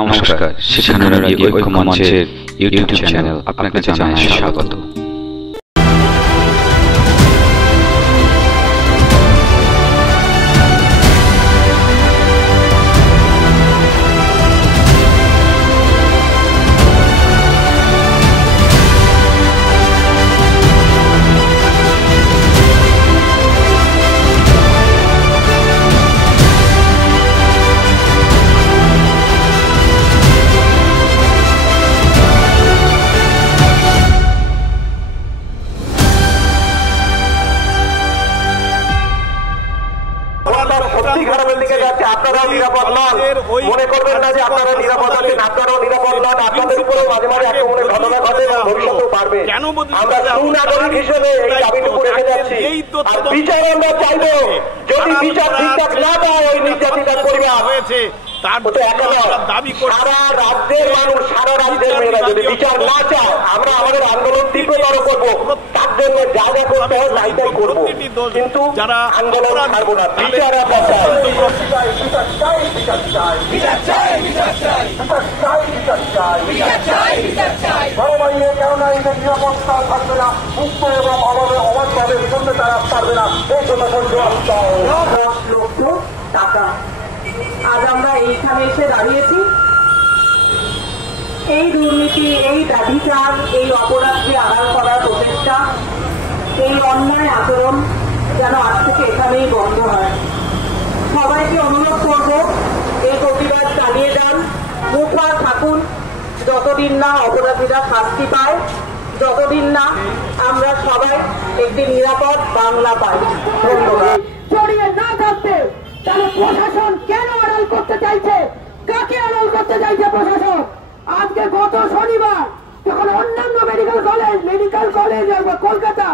নমস্কার, শিক্ষানুরাগী ঐক্য মঞ্চের ইউটিউব চ্যানেল আপনাকে জানাই স্বাগত। আপনারাও নিরাপদ নন, মনে করবেন না যে আপনারা নিরাপদ আছেন। আপনারাও নিরাপদ নন, আপনাদের উপরে মাঝে মাঝে আক্রমণের ঘটনা ঘটে এবং ভবিষ্যতেও পারবে। আমরা সুনাগরিক হিসেবে এই দাবিটুকু রেখে যাচ্ছি। আর বিচার আমরা চাইব, যদি বিচার ঠিকঠাক না দেয় ওই নির্যাতিতার পরিবার হয়েছে সারা রাজ্যের মানুষ, সারা রাজ্যের মেয়েরা যদি বিচার না চায়, আমরা আমাদের আন্দোলন তীব্রতর করবো। তার জন্য যা যা করতে হয় তাই করবো, কিন্তু আন্দোলন ছাড়বো না। বিচার আমরা কেননা এদের নিরাপত্তা থাকবে না, মুক্ত এবং আমাদের অবাধভাবে সামনে তারা পারবে না। এই প্রশাসন 10 লক্ষ টাকা আজ আমরা এইখানে এসে দাঁড়িয়েছি। এই দুর্নীতি, এই ব্যভিচার, এই অপরাধকে আড়াল করার প্রচেষ্টা, এই অন্যায় আচরণ যেন আজ থেকে এখানেই বন্ধ হয়। সবাইকে অনুরোধ করব, এই প্রতিবাদ চালিয়ে যান, মুখর থাকুন, যতদিন না অপরাধীরা শাস্তি পায়, যতদিন না আমরা সবাই একটি নিরাপদ বাংলা পাই। ধন্যবাদ। জড়িয়ে না থাকতে তাহলে প্রশাসন কেন আড়াল করতে চাইছে? কাকে আড়াল করতে চাইছে প্রশাসন? আজকে গত শনিবার যখন অন্যান্য মেডিকেল কলেজ কলকাতা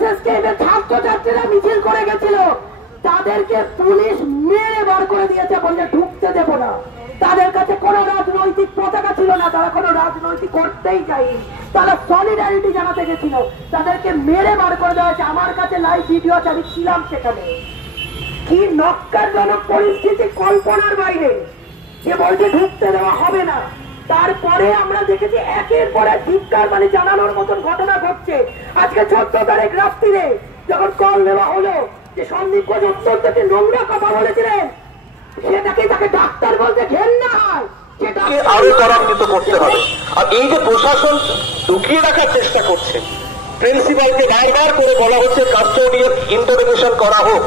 SSK ছাত্রছাত্রীরা মিছিল করে গেছিল, তাদেরকে পুলিশ মেরে বার করে দিয়েছে, বলছে ঢুকতে দেব না। তাদের কাছে কোনো রাজনৈতিক পতাকা ছিল না, তারা কোনো রাজনৈতিক করতেই চায়নি, তারা সলিডারিটি জানাতে গেছিল, তাদেরকে মেরে বার করে দেওয়া হয়েছে। আমার কাছে লাইভ ভিডিও আছে, আমি ছিলাম সেখানে। কি নক্কারজনক পরিস্থিতি, কল্পনার বাইরে। সে বলছে ঢুকতে দেওয়া হবে না। তারপরে আমরা দেখেছি একের পর এক ধিক্কার মানে জানানোর মতন ঘটনা ঘটছে। আজকে 14 তারিখ রাত্রিরে যখন কল দেওয়া হলো যে সন্দীপ ঘোষ অত্যন্ত নোংরা কথা বলেছিলেন, সেটাকে তাকে ডাক্তার বলতে ঘেন্না হয়, সেটাকে আরো ত্বরান্বিত করতে হবে। আর এই যে প্রশাসন লুকিয়ে রাখার চেষ্টা করছে, প্রিন্সিপালকে বারবার করে বলা হচ্ছে কাস্টোডিয়াল ইন্টারোগেশন করা হোক,